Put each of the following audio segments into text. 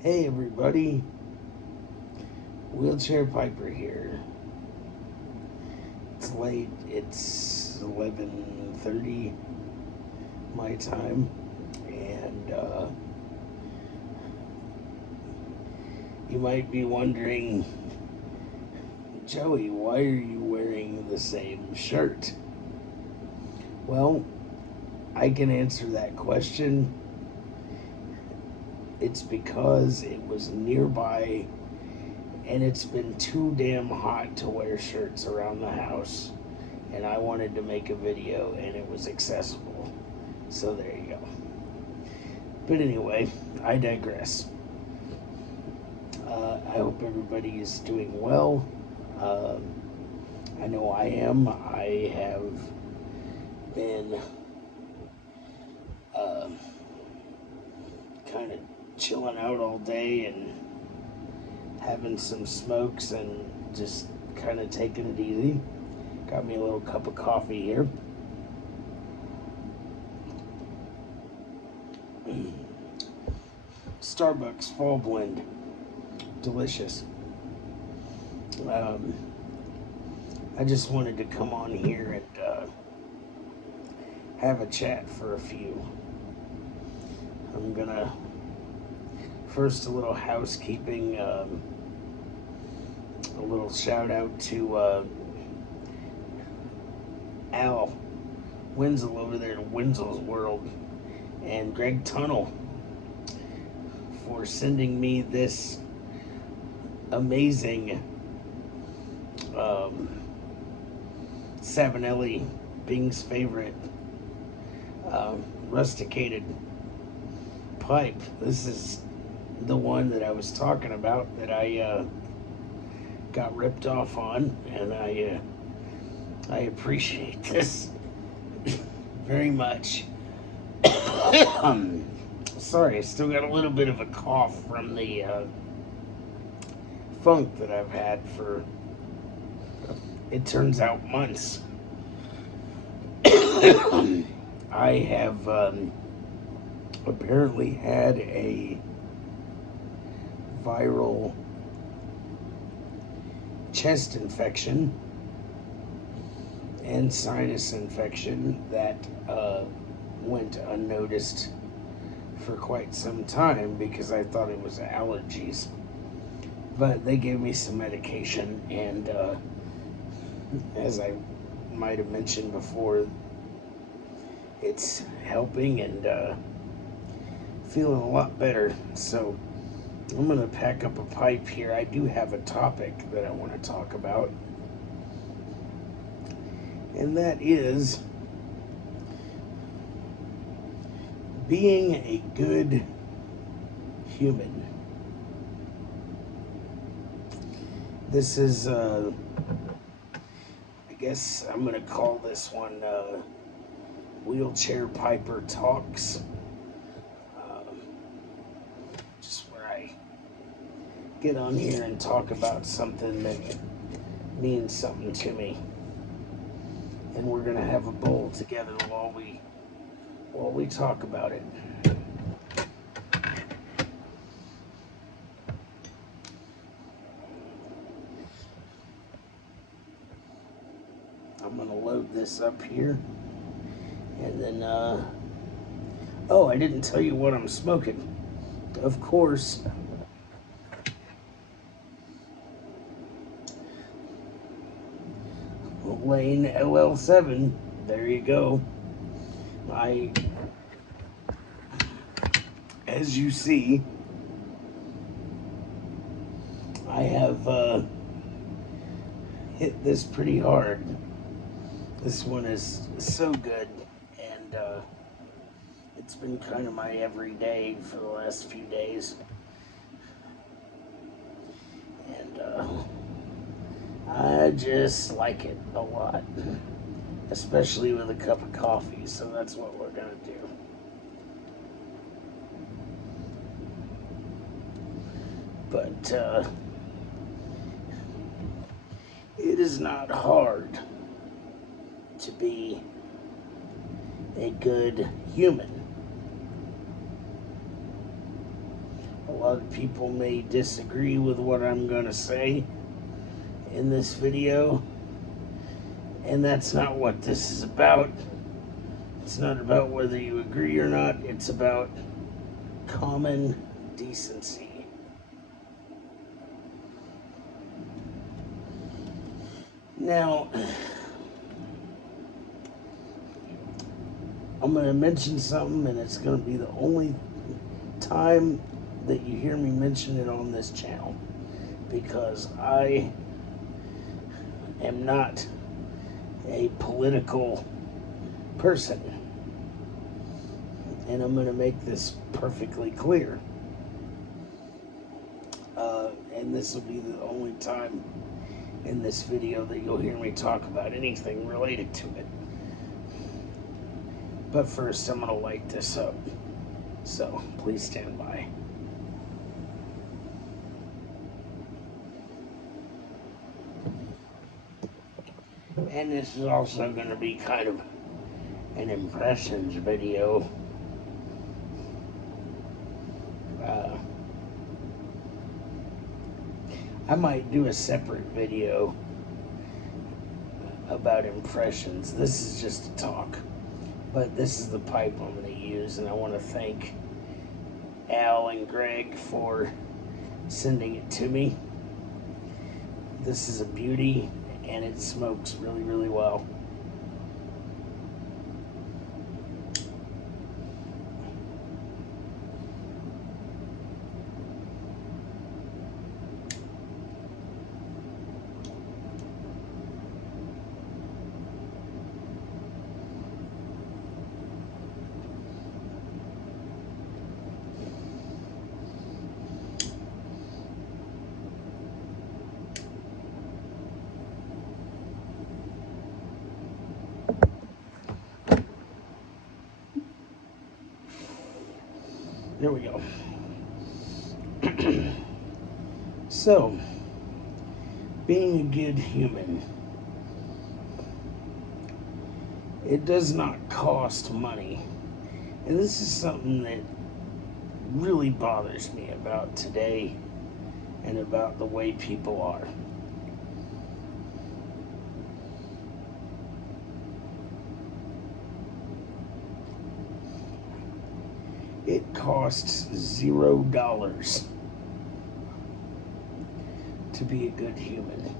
Hey everybody, Wheelchair Piper here. It's late, it's 11:30 my time, and you might be wondering, Joey, why are you wearing the same shirt? Well, I can answer that question. It's because it was nearby and it's been too damn hot to wear shirts around the house, and I wanted to make a video and it was accessible, so there you go. But anyway, I digress. I hope everybody is doing well. I know I am. I have been uh, kind of chilling out all day and having some smokes and just kind of taking it easy. Got me a little cup of coffee here. Starbucks Fall Blend. Delicious. Um, I just wanted to come on here and have a chat for a few. I'm gonna first a little housekeeping. A little shout out to Al Wenzel over there in Wenzel's World and Greg Tunnel for sending me this amazing Savinelli, Bing's favorite, rusticated pipe. This is the one that I was talking about that I got ripped off on, and I appreciate this very much. Sorry, I still got a little bit of a cough from the funk that I've had for, it turns out, months. I have apparently had a viral chest infection and sinus infection that went unnoticed for quite some time because I thought it was allergies. But they gave me some medication, and as I might have mentioned before, it's helping and feeling a lot better. So I'm going to pack up a pipe here. I do have a topic that I want to talk about, and that is being a good human. This is, I guess I'm going to call this one Wheelchair Piper Talks. Just where I get on here and talk about something that means something to me. And we're going to have a bowl together while we talk about it. I'm going to load this up here. And then, oh, I didn't tell you what I'm smoking. Of course, Lane LL7. There you go. As you see, I have hit this pretty hard. This one is so good, and it's been kind of my everyday for the last few days. And I just like it a lot, especially with a cup of coffee, so that's what we're gonna do. But it is not hard to be a good human. A lot of people may disagree with what I'm going to say in this video, and that's not what this is about. It's not about whether you agree or not. It's about common decency. Now, I'm going to mention something, and it's going to be the only time that you hear me mention it on this channel, because I am not a political person, and I'm going to make this perfectly clear. And this will be the only time in this video that you'll hear me talk about anything related to it. But first, I'm going to light this up, so please stand by. And this is also going to be kind of an impressions video. I might do a separate video about impressions. This is just a talk, but this is the pipe I'm going to use, and I want to thank Al and Greg for sending it to me. This is a beauty, and it smokes really, really well. There we go. So, being a good human, it does not cost money. And this is something that really bothers me about today and about the way people are. It costs $0 to be a good human.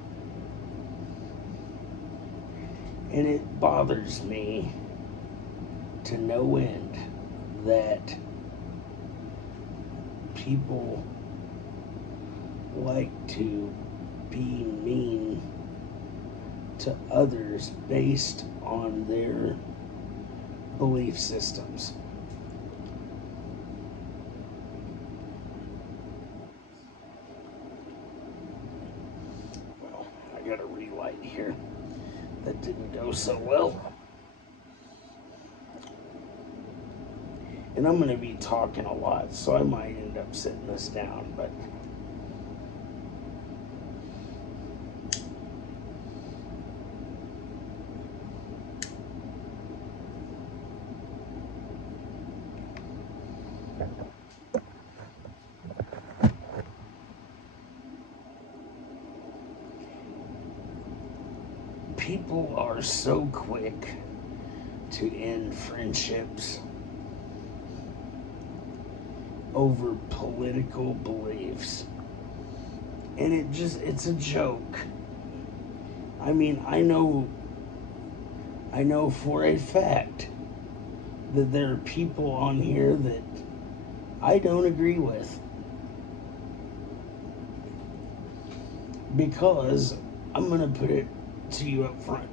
And it bothers me to no end that people like to be mean to others based on their belief systems. Well, I got a relight here. That didn't go so well. And I'm going to be talking a lot, so I might end up sitting this down, but people are so quick to end friendships over political beliefs. And it's a joke. I mean, I know for a fact that there are people on here that I don't agree with, because I'm going to put it to you up front.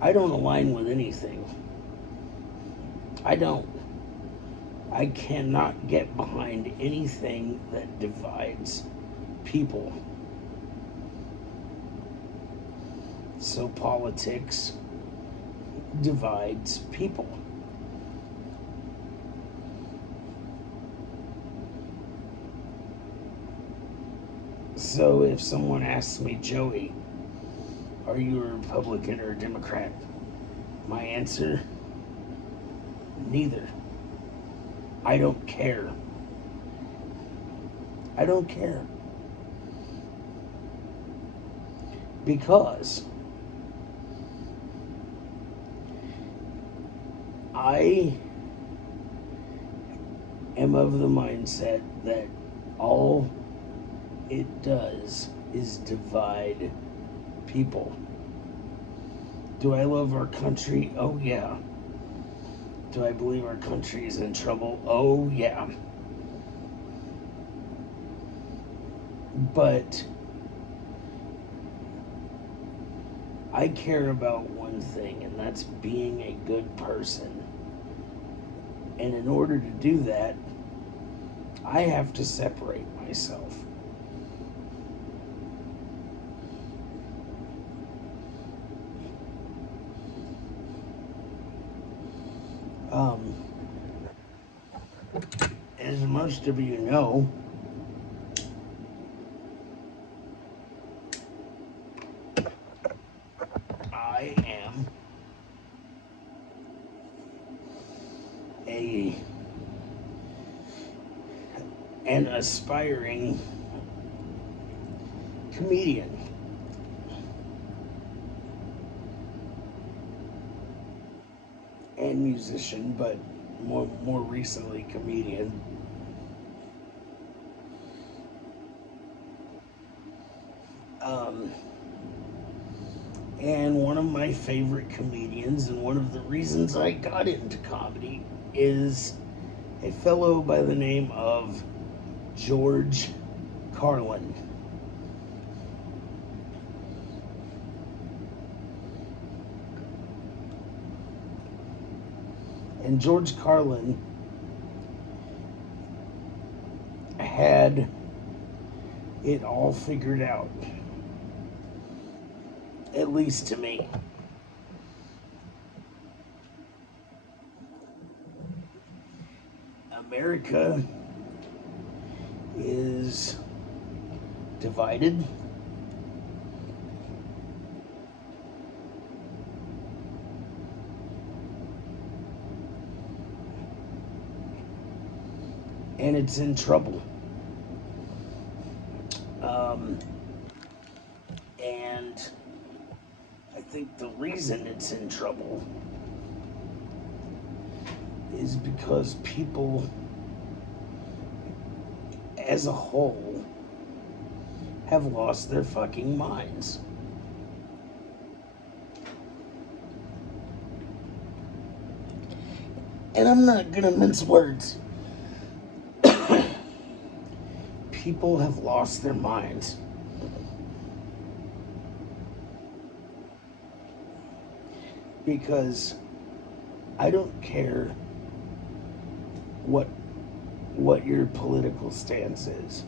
I don't align with anything. I don't. I cannot get behind anything that divides people. So politics divides people. So if someone asks me, Joey, are you a Republican or a Democrat? My answer, neither. I don't care. I don't care. Because I am of the mindset that all it does is divide people. Do I love our country? Oh, yeah. Do I believe our country is in trouble? Oh, yeah. But I care about one thing, and that's being a good person. And in order to do that, I have to separate myself. As most of you know, I am an aspiring comedian. And musician, but more recently comedian. And one of my favorite comedians, and one of the reasons I got into comedy, is a fellow by the name of George Carlin. And George Carlin had it all figured out. At least to me. America is divided. And it's in trouble. And I think the reason it's in trouble is because people as a whole have lost their fucking minds. And I'm not gonna mince words. People have lost their minds. Because I don't care what your political stance is.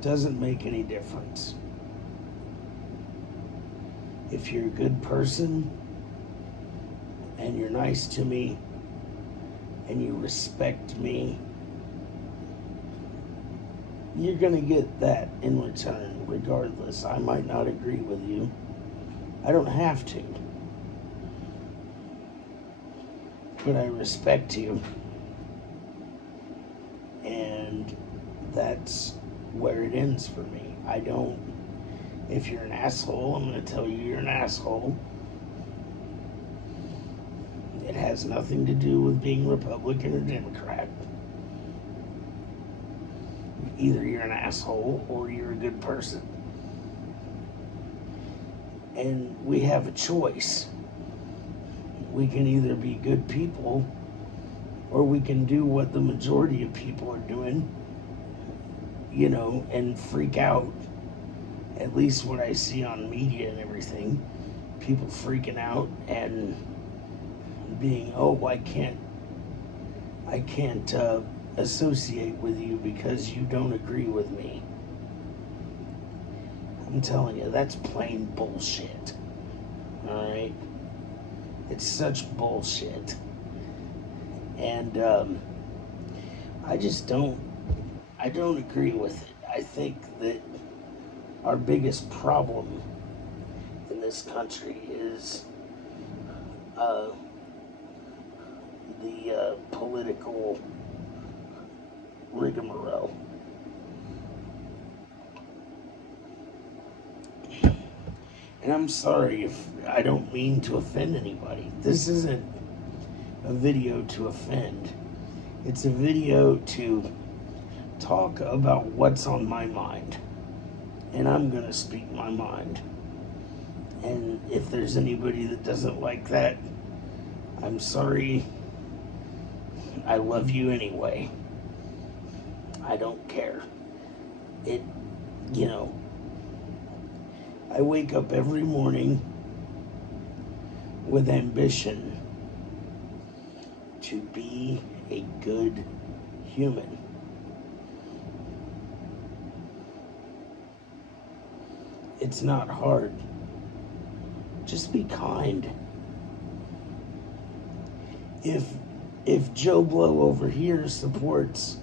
Doesn't make any difference. If you're a good person and you're nice to me and you respect me, you're gonna get that in return regardless. I might not agree with you. I don't have to. But I respect you. And that's where it ends for me. I don't, if you're an asshole, I'm going to tell you you're an asshole. It has nothing to do with being Republican or Democrat. Either you're an asshole or you're a good person. And we have a choice. We can either be good people or we can do what the majority of people are doing, you know, and freak out. At least what I see on media and everything, people freaking out and being, oh, I can't associate with you because you don't agree with me. I'm telling you, that's plain bullshit. All right? It's such bullshit. And I don't agree with it. I think that our biggest problem in this country is the political rigmarole. And I'm sorry if I don't mean to offend anybody. This isn't a video to offend. It's a video to talk about what's on my mind. And I'm going to speak my mind. And if there's anybody that doesn't like that, I'm sorry. I love you anyway. I don't care. It, you know, I wake up every morning with ambition to be a good human. It's not hard. Just be kind. If Joe Blow over here supports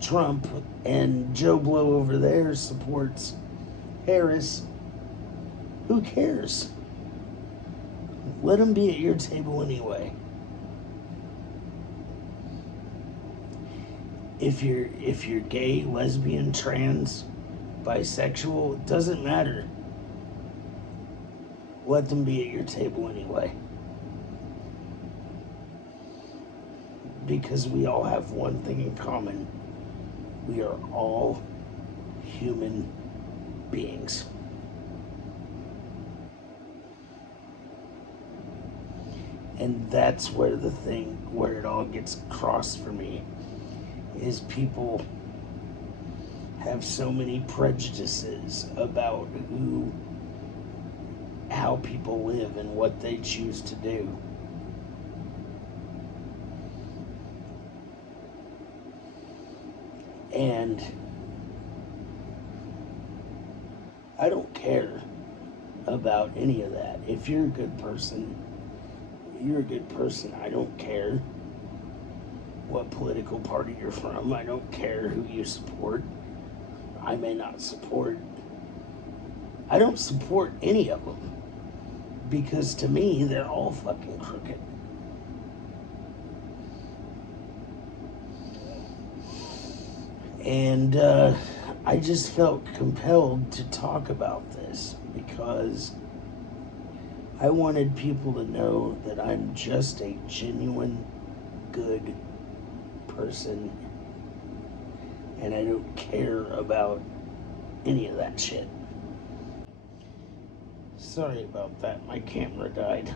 Trump and Joe Blow over there supports Harris, who cares? Let them be at your table anyway. If you're gay, lesbian, trans, bisexual, it doesn't matter. Let them be at your table anyway. Because we all have one thing in common. We are all human beings. And that's where it all gets crossed for me, is people have so many prejudices about how people live and what they choose to do. And I don't care about any of that. If you're a good person, you're a good person. I don't care what political party you're from. I don't care who you support. I may not support. I don't support any of them. Because to me, they're all fucking crooked. And I just felt compelled to talk about this because I wanted people to know that I'm just a genuine, good person. And I don't care about any of that shit. Sorry about that. My camera died.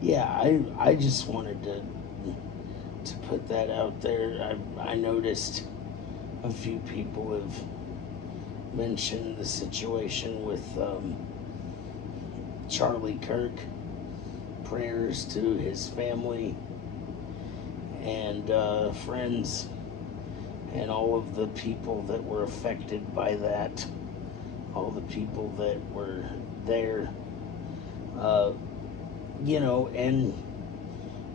Yeah, I just wanted to put that out there. I noticed a few people have mentioned the situation with Charlie Kirk. Prayers to his family and friends and all of the people that were affected by that, all the people that were there, you know, and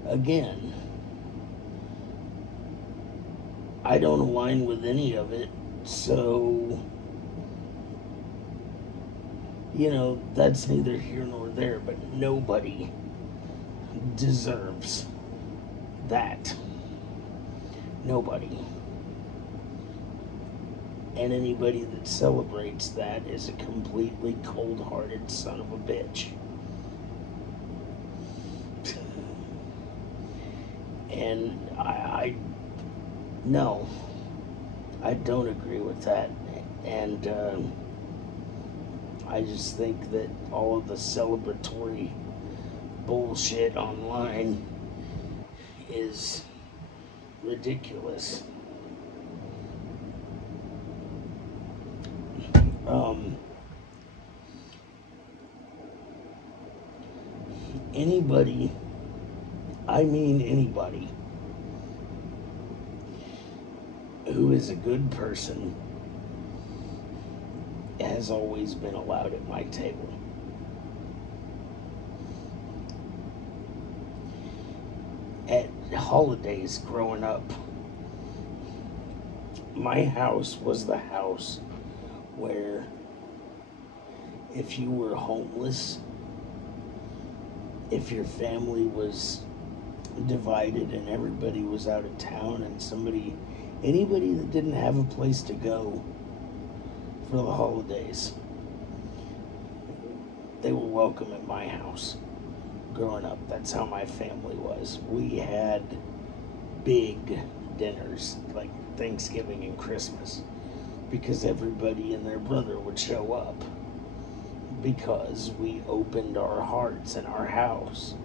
again, I don't align with any of it, so, you know, that's neither here nor there, but nobody deserves that. Nobody. And anybody that celebrates that is a completely cold-hearted son of a bitch. And no, I don't agree with that. And I just think that all of the celebratory bullshit online is ridiculous. Anybody, I mean anybody, who is a good person has always been allowed at my table. At holidays growing up, my house was the house where if you were homeless, if your family was divided and everybody was out of town, and anybody that didn't have a place to go for the holidays, they were welcome at my house. Growing up, that's how my family was. We had big dinners like Thanksgiving and Christmas because everybody and their brother would show up, because we opened our hearts and our house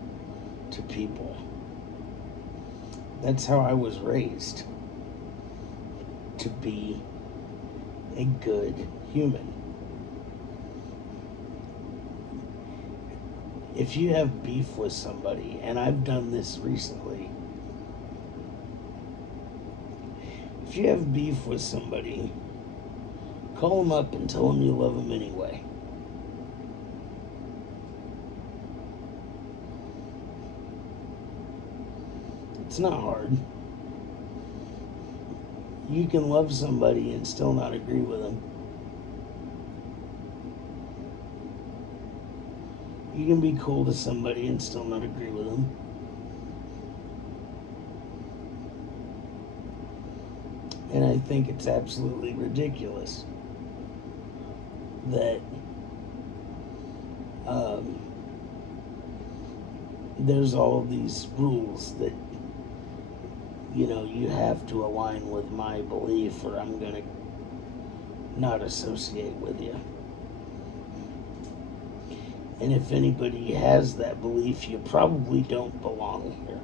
to people. That's how I was raised, to be a good human. If you have beef with somebody, and I've done this recently, if you have beef with somebody, call them up and tell them you love them anyway. It's not hard. You can love somebody and still not agree with them. You can be cool to somebody and still not agree with them. And I think it's absolutely ridiculous that there's all of these rules that, you have to align with my belief or I'm going to not associate with you. And if anybody has that belief, you probably don't belong here.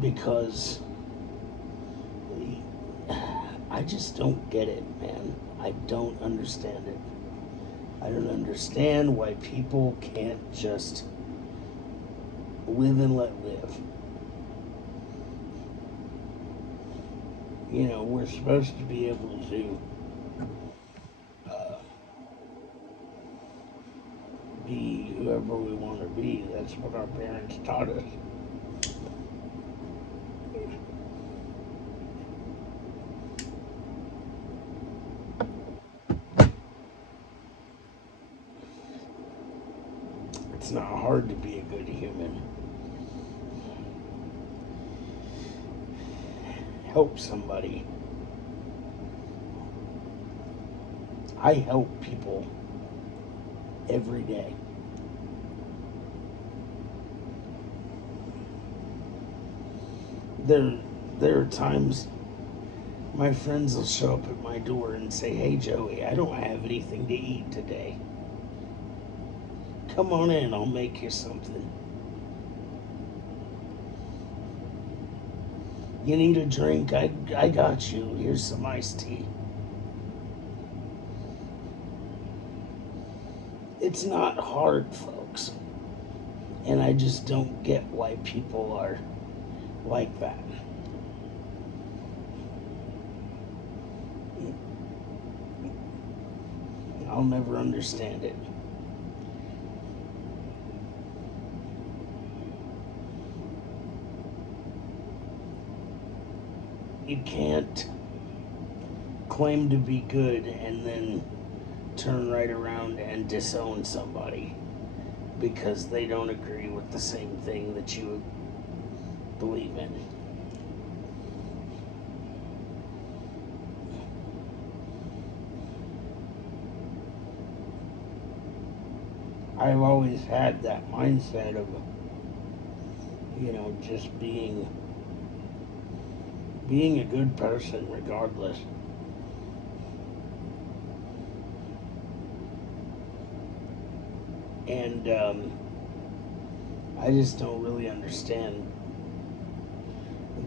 Because I just don't get it, man. I don't understand it. I don't understand why people can't just live and let live. We're supposed to be able to be whoever we want to be. That's what our parents taught us. It's not hard to be a good human. Help somebody. I help people every day. There are times my friends will show up at my door and say, "Hey Joey, I don't have anything to eat today. Come on in, I'll make you something. You need a drink? I got you. Here's some iced tea." It's not hard, folks. And I just don't get why people are like that. I'll never understand it. You can't claim to be good and then turn right around and disown somebody because they don't agree with the same thing that you believe in. I've always had that mindset of, just being a good person regardless. And I just don't really understand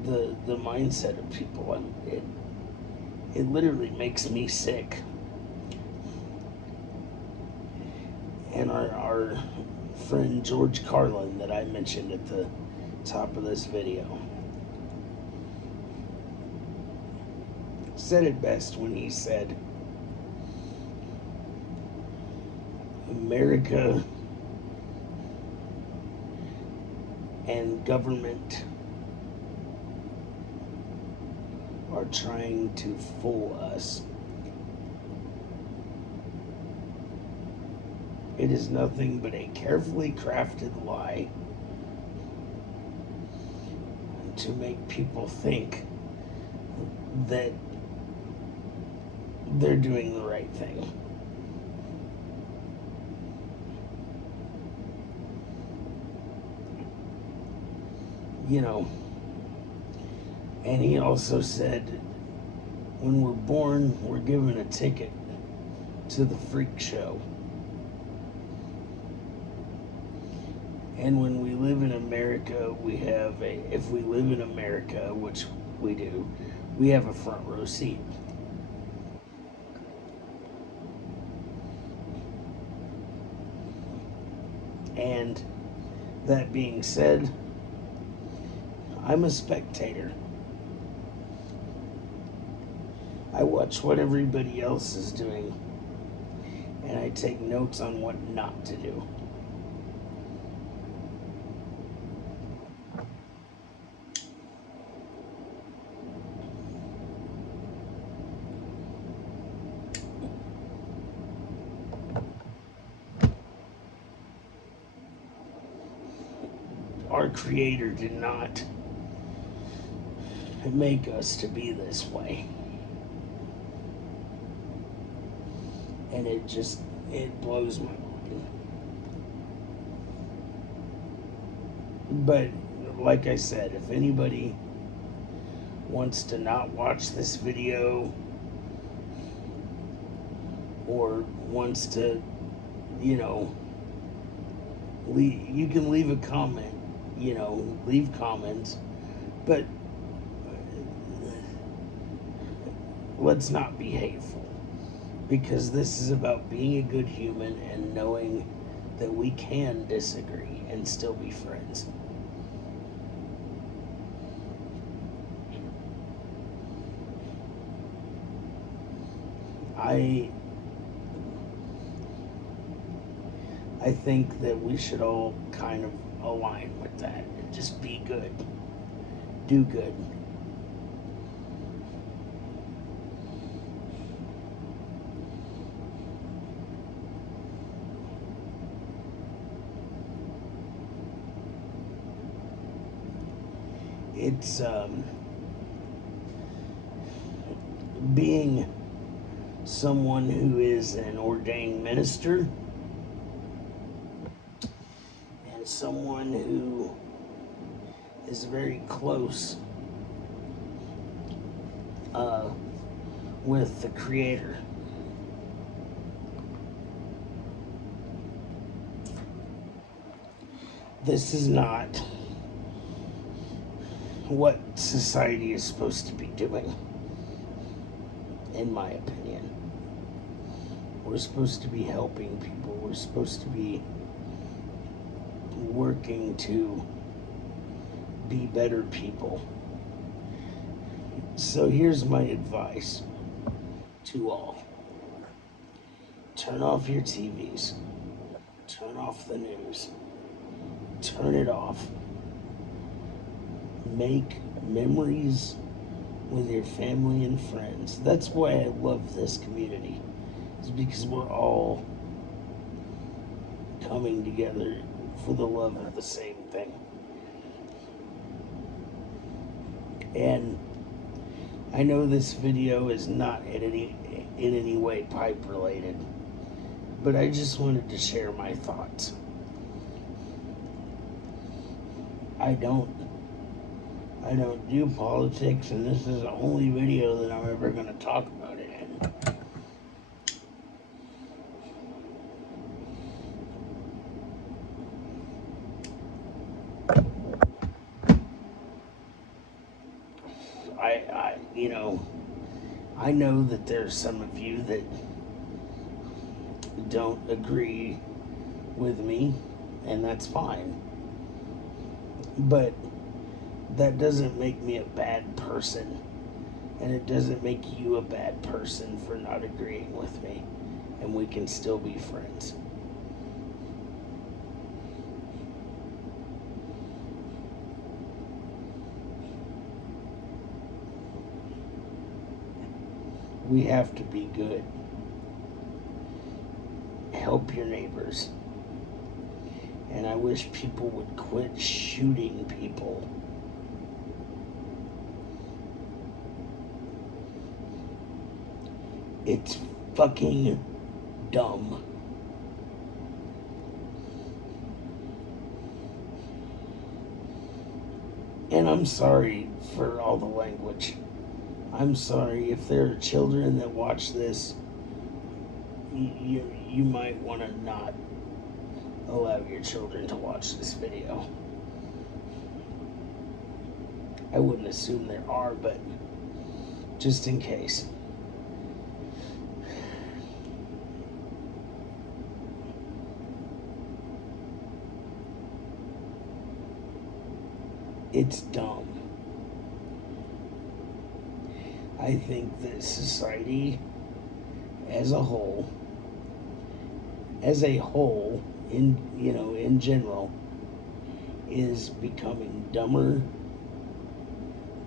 the mindset of people. It literally makes me sick. And our friend George Carlin that I mentioned at the top of this video said it best when he said, America and government are trying to fool us. It is nothing but a carefully crafted lie to make people think that they're doing the right thing. You know, and he also said, when we're born, we're given a ticket to the freak show. And when we live in America, if we live in America, which we do, we have a front row seat. And that being said, I'm a spectator. I watch what everybody else is doing, and I take notes on what not to do. Our Creator did not make us to be this way. And it blows my mind. But like I said, if anybody wants to not watch this video or wants to, you know, you can leave a comment, you know, leave comments, but let's not be hateful, because this is about being a good human and knowing that we can disagree and still be friends. I think that we should all kind of align with that and just be good. Do good. It's being someone who is an ordained minister and someone who is very close with the Creator. This is not what society is supposed to be doing, in my opinion. We're supposed to be helping people. We're supposed to be working to be better people. So here's my advice to all. Turn off your TVs. Turn off the news. Turn it off. Make memories with your family and friends. That's why I love this community. It's because we're all coming together for the love of the same thing. And I know this video is not in any way pipe related, but I just wanted to share my thoughts. I don't do politics, and this is the only video that I'm ever going to talk about it in. I know that there's some of you that don't agree with me, and that's fine. But that doesn't make me a bad person, and it doesn't make you a bad person for not agreeing with me, and we can still be friends. We have to be good. help your neighbors. And I wish people would quit shooting people. It's fucking dumb. And I'm sorry for all the language. I'm sorry if there are children that watch this. You might want to not allow your children to watch this video. I wouldn't assume there are, but just in case. It's dumb. I think that society as a whole, in general, is becoming dumber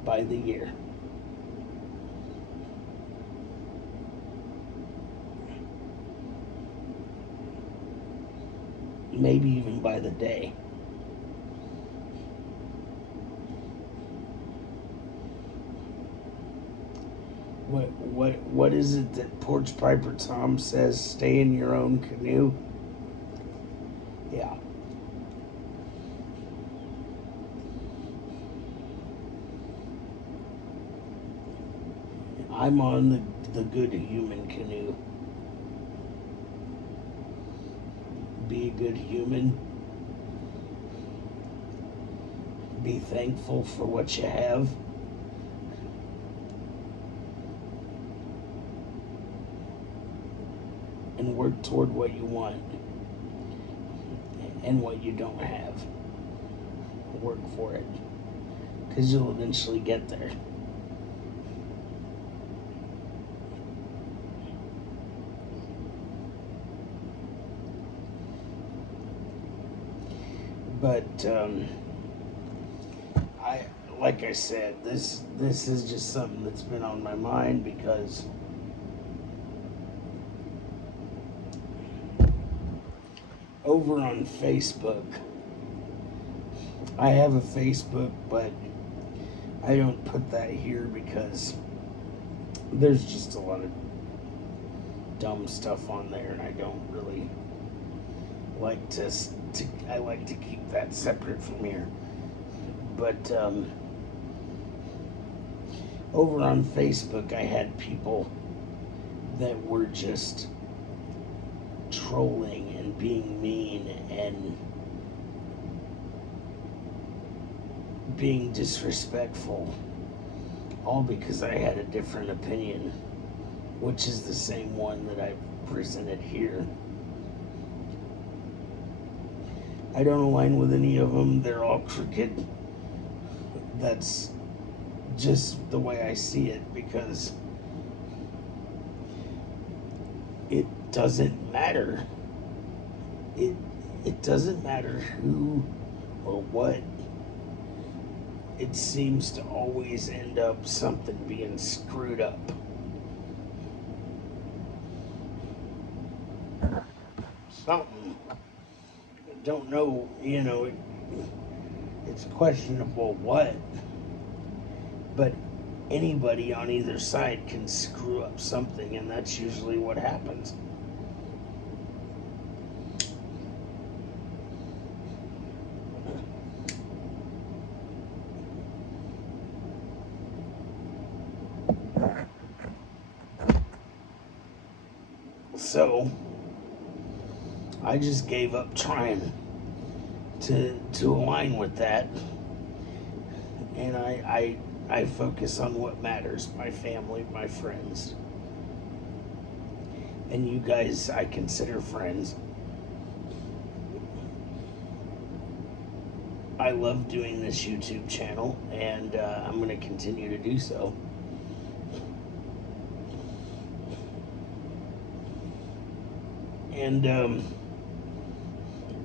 by the year. Maybe even by the day. What is it that Porch Piper Tom says? Stay in your own canoe. Yeah. I'm on the good human canoe. Be a good human. Be thankful for what you have. And work toward what you want and what you don't have. Work for it, because you'll eventually get there. But like I said, this is just something that's been on my mind, because over on Facebook, I have a Facebook, but I don't put that here because there's just a lot of dumb stuff on there, and I don't really like to I like to keep that separate from here. But over on Facebook, I had people that were just trolling and being mean and being disrespectful, all because I had a different opinion, which is the same one that I've presented here. I don't align with any of them. They're all crooked. That's just the way I see it, because it doesn't matter. It doesn't matter who or what. It seems to always end up something being screwed up. Something. I don't know, it's questionable what, but anybody on either side can screw up something, and that's usually what happens. So I just gave up trying to align with that, and I focus on what matters: my family, my friends, and you guys I consider friends. I love doing this YouTube channel, and I'm going to continue to do so. And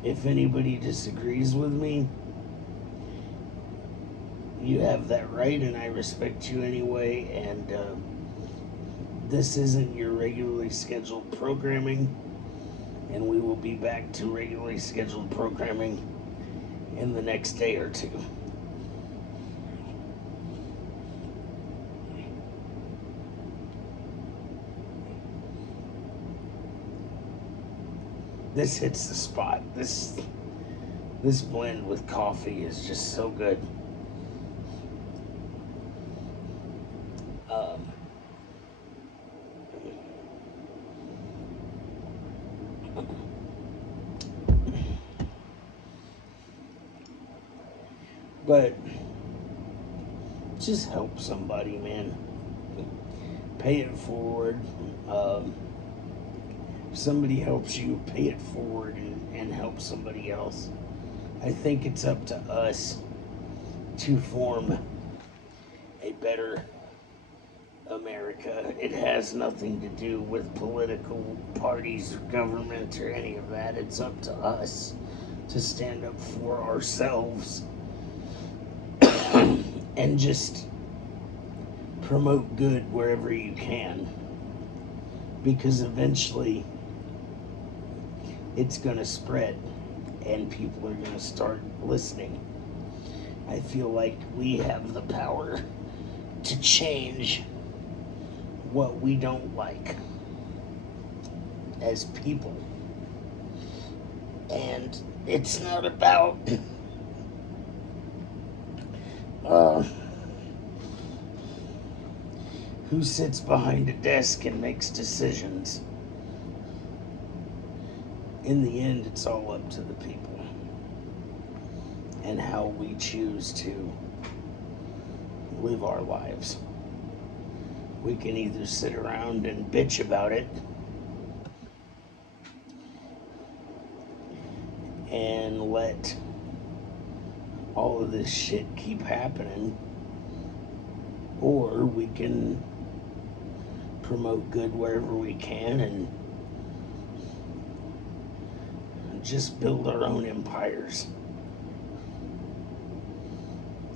if anybody disagrees with me, you have that right, and I respect you anyway. And this isn't your regularly scheduled programming. and we will be back to regularly scheduled programming in the next day or two. This hits the spot. This blend with coffee is just so good. But just help somebody, man. Pay it forward. If somebody helps you, pay it forward and help somebody else. I think it's up to us to form a better America. It has nothing to do with political parties or government or any of that. It's up to us to stand up for ourselves and just promote good wherever you can, because eventually it's going to spread and people are going to start listening. I feel like we have the power to change what we don't like as people. And it's not about who sits behind a desk and makes decisions. In the end, it's all up to the people and how we choose to live our lives. We can either sit around and bitch about it and let all of this shit keep happening, or we can promote good wherever we can and just build our own empires.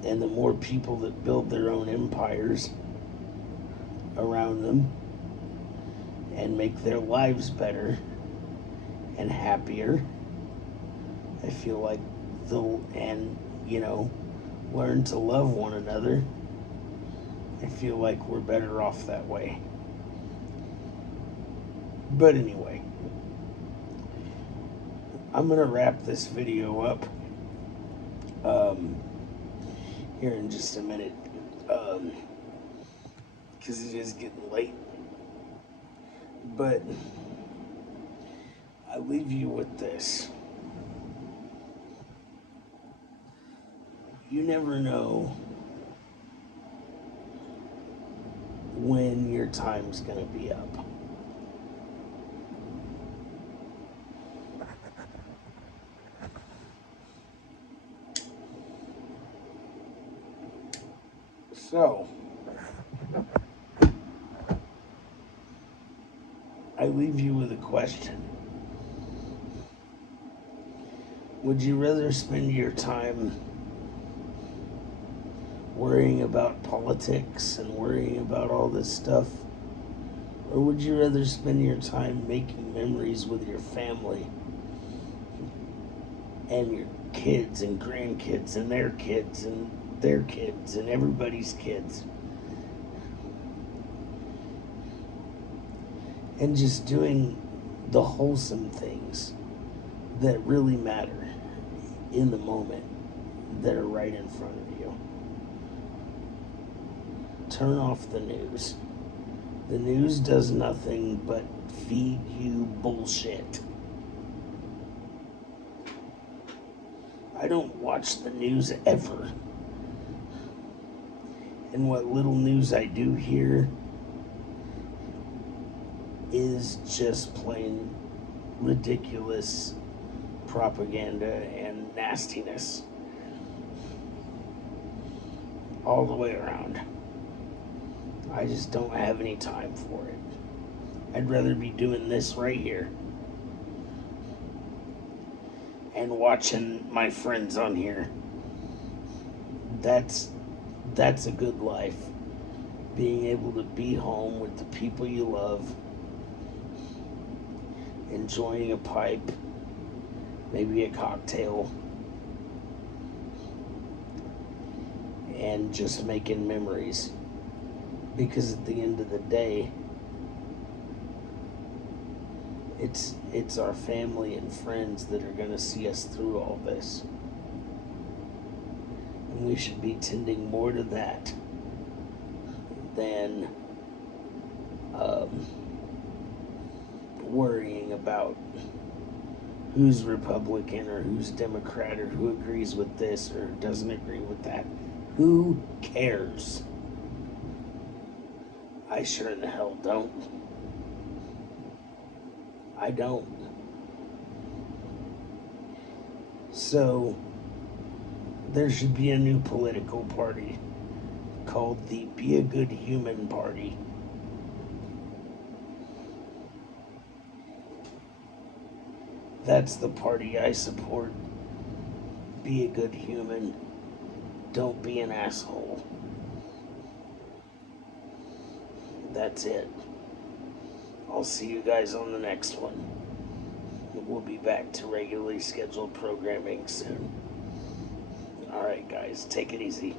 And the more people that build their own empires around them and make their lives better and happier, I feel like learn to love one another, I feel like we're better off that way. But anyway, I'm gonna wrap this video up here in just a minute, because it is getting late. But I leave you with this. You never know when your time's gonna be up. So, I leave you with a question. Would you rather spend your time worrying about politics and worrying about all this stuff? Or would you rather spend your time making memories with your family and your kids and grandkids and their kids and their kids and everybody's kids, and just doing the wholesome things that really matter in the moment that are right in front of you? Turn off the news. The news does nothing but feed you bullshit. I don't watch the news ever. And what little news I do hear is just plain ridiculous propaganda and nastiness all the way around. I just don't have any time for it. I'd rather be doing this right here and watching my friends on here. That's a good life. Being able to be home with the people you love enjoying a pipe, maybe a cocktail, and just making memories. Because at the end of the day, it's our family and friends that are going to see us through all this. And we should be tending more to that than worrying about who's Republican or who's Democrat or who agrees with this or doesn't agree with that. Who cares? I sure in the hell don't. I don't. So, there should be a new political party called the Be a Good Human Party. That's the party I support. Be a good human. Don't be an asshole. That's it. I'll see you guys on the next one. We'll be back to regularly scheduled programming soon. Alright, guys, take it easy.